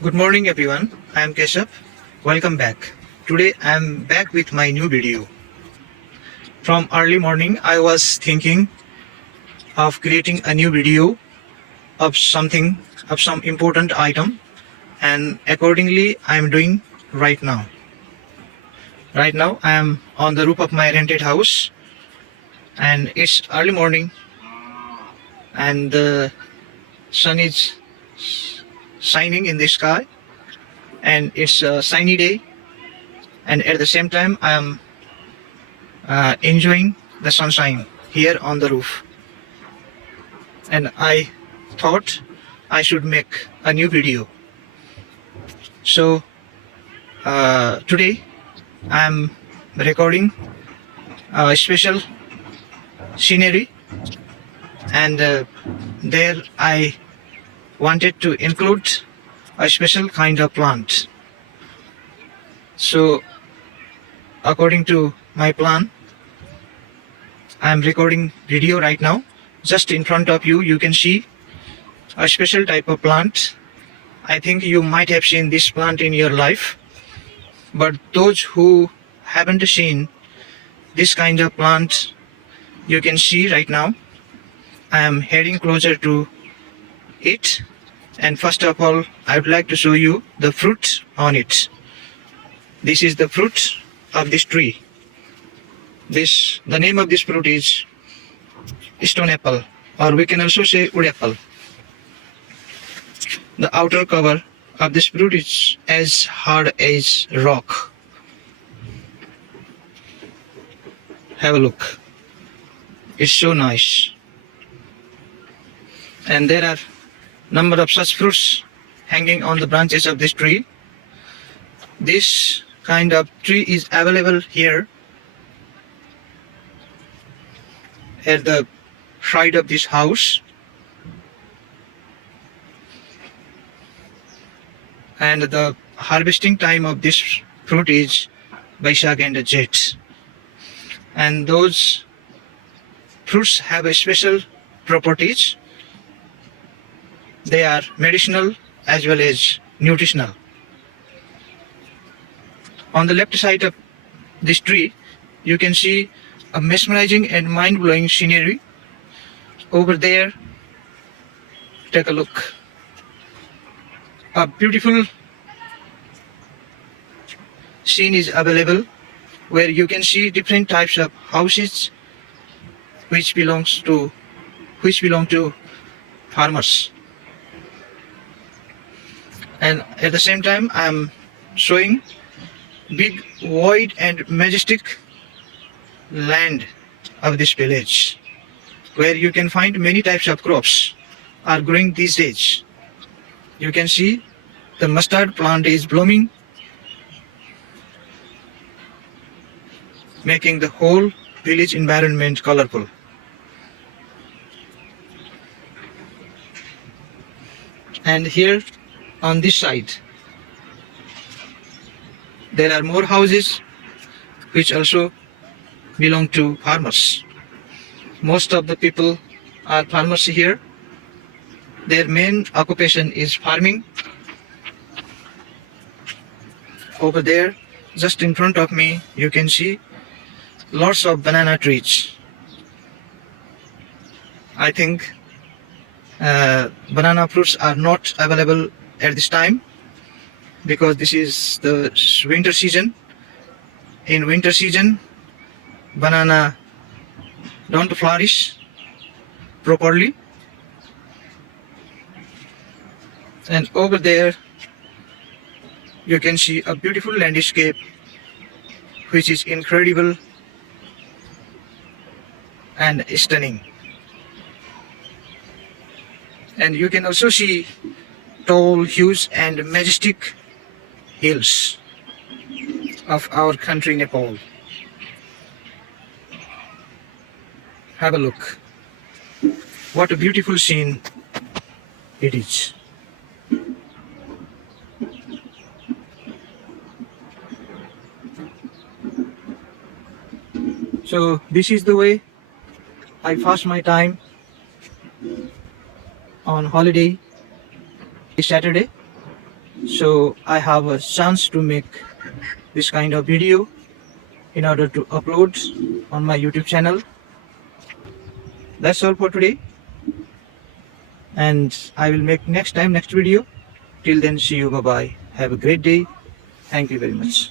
Good morning everyone, I am Keshav. Welcome back. Today I am back with my new video. From early morning I was thinking of creating a new video of some important item, and accordingly I am doing right now. Right now I am on the roof of my rented house and it's early morning and the sun is shining in the sky and it's a sunny day, and at the same time I am enjoying the sunshine here on the roof, and I thought I should make a new video. So today I'm recording a special scenery, and there I wanted to include a special kind of plant. So according to my plan, I am recording video right now. Just in front of you, you can see a special type of plant. I think you might have seen this plant in your life, but those who haven't seen this kind of plant, you can see right now. I am heading closer to it, and first of all, I would like to show you the fruit on it. This is the fruit of this tree. The name of this fruit is stone apple, or we can also say wood apple. The outer cover of this fruit is as hard as rock. Have a look. It's so nice. And there are number of such fruits hanging on the branches of this tree. This kind of tree is available here at the side of this house, and the harvesting time of this fruit is Baishakh and Jet, and those fruits have a special properties. They are medicinal as well as nutritional. On the left side of this tree, you can see a mesmerizing and mind-blowing scenery. Over there, take a look. A beautiful scene is available where you can see different types of houses which belong to farmers. And at the same time, I am showing big, wide and majestic land of this village, where you can find many types of crops are growing these days. You can see the mustard plant is blooming, making the whole village environment colorful. And here on this side, there are more houses which also belong to farmers. Most of the people are farmers here. Their main occupation is farming. Over there, just in front of me, you can see lots of banana trees. I think banana fruits are not available at this time because this is the winter season. In winter season, banana don't flourish properly. And over there, you can see a beautiful landscape which is incredible and stunning. And you can also see tall, huge and majestic hills of our country, Nepal. Have a look. What a beautiful scene it is. So this is the way I pass my time on holiday Saturday. So I have a chance to make this kind of video in order to upload on my YouTube channel. That's all for today, and I will make next video. Till then, see you. Bye bye. Have a great day. Thank you very much.